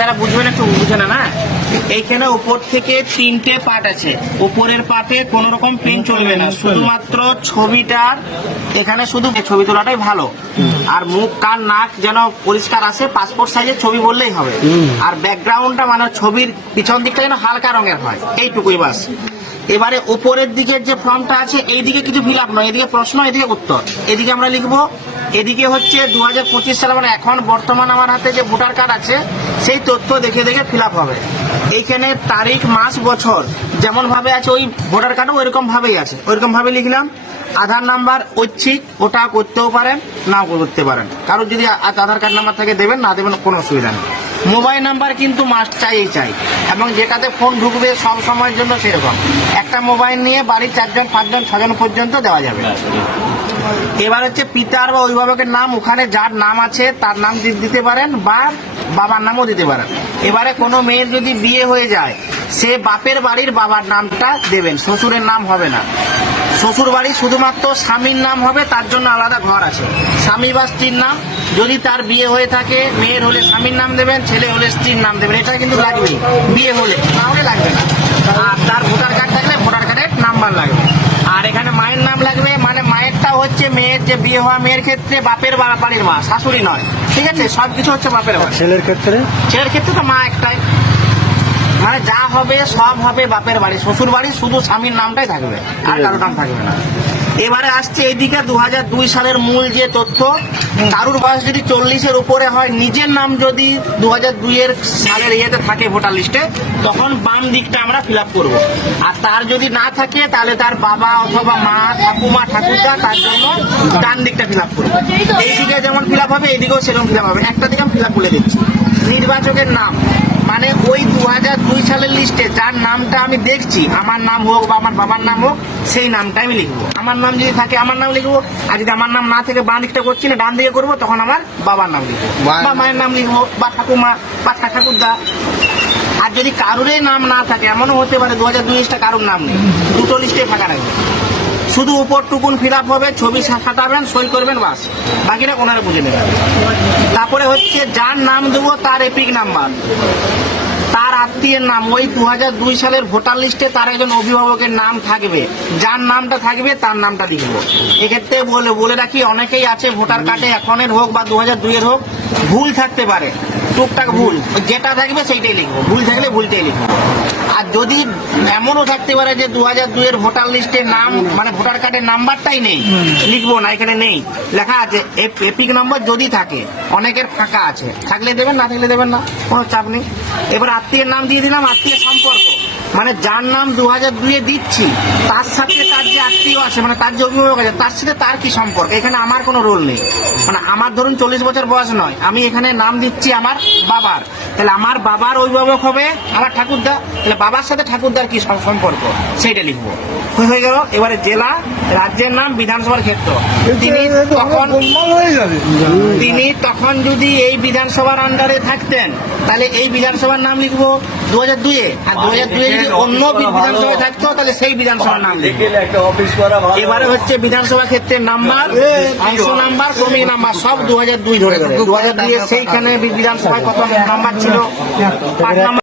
তারা বুঝবেন একটু বুঝে না না? এইখানে উপর থেকে তিনটে পার্ট আছে। উপরের পার্টে কোন রকম প্রিন্ট চলবে না। শুধুমাত্র ছবিটার এখানে শুধু ছবি তোলাটাই ভালো। আর মুখ কান নাক যেন পরিষ্কার আসে পাসপোর্ট সাইজের ছবি বললেই হবে। আর ব্যাকগ্রাউন্ডটা মানে ছবির পিছন দিকটা যেন হালকা রঙের হয়। এইটুকুই বাস। এবারে উপরের দিকের যে ফর্মটা আছে এইদিকে কিছু ফিল আপ নয় এদিকে প্রশ্ন এদিকে উত্তর। এদিকে আমরা লিখব এদিকে হচ্ছে দু হাজার পঁচিশ সালে মানে এখন বর্তমান আমার হাতে যে ভোটার কার্ড আছে, সেই তথ্য দেখে দেখে ফিল হবে। এইখানে তারিখ, মাস, বছর যেমন ভাবে আছে ওই ভোটার কার্ডও ওইরকম ভাবেই আছে। ওইরকম ভাবে লিখলাম, আধার নাম্বার, ঐচ্ছিক, ওটা করতেও পারেন, নাও করতে পারেন। কারও যদি আধার কার্ড নাম্বার থেকে দেবেন, না দেবেন কোনো অসুবিধা নেই। মোবাইল নাম্বার কিন্তু মাস্ট চাইই চাই। এবং যেটাতে ফোন ঢুকবে সব সময়ের জন্য সেরকম। একটা মোবাইল নিয়ে বাড়ির চারজন, পাঁচজন, ছজন পর্যন্ত দেওয়া যাবে। এবার হচ্ছে পিতার বা অভিভাবকের নাম, ওখানে যার নাম আছে, তার নাম দিতে পারেন বা বাবার নামও দিতে পারেন। এবারে কোনো মেয়ের যদি বিয়ে হয়ে যায়, সে বাপের বাড়ির বাবার নামটা দেবেন, শ্বশুরের নাম হবে না। শ্বশুর বাড়ি শুধুমাত্র স্বামীর নাম হবে তার জন্য আলাদা ঘর আছে। স্বামী বা স্ত্রীর নাম যদি তার বিয়ে হয়ে থাকে মেয়ের হলে স্বামীর নাম দেবেন ছেলে হলে স্ত্রীর নাম দেবেন এটা কিন্তু লাগবেই বিয়ে হলে না হলে লাগবে না। আর তার ভোটার কার্ড থাকলে ভোটার কার্ডের নাম্বার লাগবে। আর এখানে মায়ের নাম লাগবে মানে মায়েরটা হচ্ছে মেয়ের যে বিয়ে হওয়া মেয়ের ক্ষেত্রে বাপের বাড়ির মা শাশুড়ি নয়। ঠিক আছে? সব কিছু হচ্ছে বাপের বাড়ি। ছেলের ক্ষেত্রে? ছেলের ক্ষেত্রে তো মা একটাই। মানে যা হবে সব হবে বাপের বাড়ি। শ্বশুর বাড়ি শুধু স্বামীর নামটাই থাকবে আর কারও নাম থাকবে না। এবারে আসছে এইদিকে দু দুই সালের মূল যে তথ্য কারুর বয়স যদি চল্লিশের উপরে হয় নিজের নাম যদি দু হাজার দুইয়ের সালের ইয়েতে থাকে ভোটার লিস্টে তখন বাম দিকটা আমরা ফিল আপ করব। আর তার যদি না থাকে তাহলে তার বাবা অথবা মা ঠাকুমা ঠাকুরদা তার জন্য ডান দিকটা ফিল আপ করব। এইদিকে যেমন ফিল আপ হবে এইদিকেও সেরকম ফিল আপ হবে। একটা দিকে আমি ফিল আপ বলে দিচ্ছি। নির্বাচকের নাম। মানে ওই দু হাজার দুই সালের লিস্টে যার নামটা আমি দেখছি আমার নাম হোক বা আমার বাবার নাম হোক সেই নামটা আমি লিখব। আমার নাম যদি থাকে আমার নাম লিখব আর যদি আমার নাম না থেকে বাঁ দিকটা করছি না ডান দিকে করব তখন আমার বাবার নাম লিখব। বা- মায়ের নাম লিখব বা ঠাকুমা বা ঠাকুরদা। আর যদি কারোরই নাম না থাকে এমনও হতে পারে দু হাজার দুই লিস্টে কারোর নাম নেই। দুটো লিস্টে ফাঁকা রাখবে। শুধু উপর টুকুন ফিল আপ হবে ছবি সাঁটাবেন সই করবেন বাস। বাকিটা ওনারা বুঝে নেবেন। তারপরে হচ্ছে যার নাম দেবো তার এপিক নাম্বার তার আত্মীয়ের নাম ওই দু সালের ভোটার লিস্টে তার একজন অভিভাবকের নাম থাকবে। যার নামটা থাকবে, তার নামটা লিখব এক্ষেত্রে বলে বলে রাখি, অনেকেই আছে ভোটার কার্ডে এখনের হোক বা দু হাজার দুইয়ের হোক, ভুল থাকতে পারে। টুকটাক ভুল। যেটা থাকবে সেইটাই লিখব। ভুল থাকলে ভুলটাই লিখব। আর যদি এমনও থাকতে পারে যে দু হাজার দুই এর ভোটার লিস্টের নাম মানে ভোটার কার্ডের নাম্বারটাই নেই, লিখব না, এখানে নেই। লেখা আছে এপিক নাম্বার যদি থাকে, অনেকের ফাঁকা আছে। থাকলে দেবেন, না থাকলে দেবেন না, কোনো চাপ নেই। এবার আত্মীয়ের নাম দিয়ে দিলাম আত্মীয় সম্পর্ক। মানে যার নাম দু হাজার দুইয়ে দিচ্ছি তার সাথে তার যে আত্মীয় আছে মানে তার যে অভিভাবক আছে তার সাথে তার কি সম্পর্ক? এখানে আমার কোনো রোল নেই। মানে আমার ধরুন চল্লিশ বছর বয়স নয় আমি এখানে নাম দিচ্ছি আমার বাবার। তাহলে আমার বাবার অভিভাবক হবে আমার ঠাকুরদা? তাহলে বাবার সাথে ঠাকুরদার কি সম্পর্ক? সেইটা লিখব। হয়ে- হয়ে গেল এবারে জেলা রাজ্যের নাম বিধানসভার ক্ষেত্র। তিনি তখন তিনি তখন যদি এই বিধানসভার আন্ডারে থাকতেন তাহলে এই বিধানসভার নাম লিখব দু হাজার দুইয়ে। আর দু হাজার দুইয়ে যদি অন্য বিধানসভায় থাকতো তাহলে সেই বিধানসভার নাম এবারে হচ্ছে বিধানসভা ক্ষেত্রের নাম্বার অংশ নাম্বার ক্রমিক নাম্বার সব দু হাজার দুই ধরে দু হাজার দুই সেইখানে বিধানসভায় কত নাম্বার ছিল পাঁচ নাম্বার